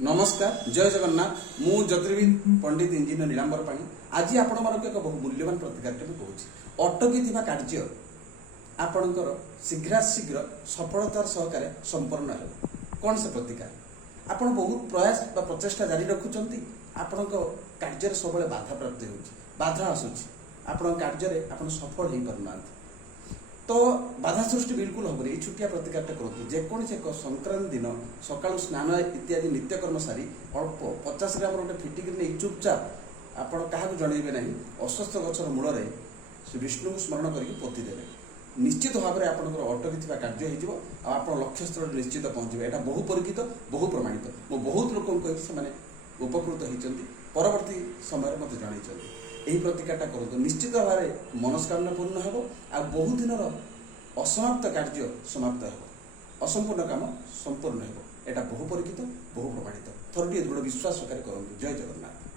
नमस्कार जय जगन्नाथ मु ज्योतिर्विद पंडित इंजीनियर नीलांबर पाणी आज आपण मानक एक बहु मूल्यवान प्रतिकार में कहूँ अटकी कार्य आपणकर शीघ्र सफलतार सहकारे संपन्न हो कौन से प्रतिकार आपण बहुत प्रयास प्रचेषा जारी रखुंट आपण कार्य सब बाधा प्राप्त हो बाधा आसूची आपण कार्य आप सफल हो पारना तो बाधा सृष्टि बिल्कुल हम ये छुटिया प्रतिकार करूँ जेकोसी एक संक्रांति दिन सकाळु स्नान इत्यादि नित्यकर्म सारी अल्प 50 ग्राम गोटे फिटिक नहीं चुपचाप आपण क्या जनइबे ना अस्वस्थ गचर मूल श्री विष्णु स्मरण करके पोती देवे निश्चित भाव में आपंकर अटकी कार्य हो लक्ष्यस्थल निश्चित पहुँचे यहाँ बहु परीक्षित बहु प्रमाणित मो बहुत लोक कही उपकृत होती परवर्ती समय मत जन यही प्रतिकारटा करूँ निश्चित भाव में मनस्कामना पूर्ण हो बहु दिन असमाप्त कार्य समाप्त हो असंपूर्ण काम संपूर्ण हो यहाँ बहु परीक्षित बहु प्रमाणित थोड़ी दृढ़ विश्वास करूँ जय जगन्नाथ।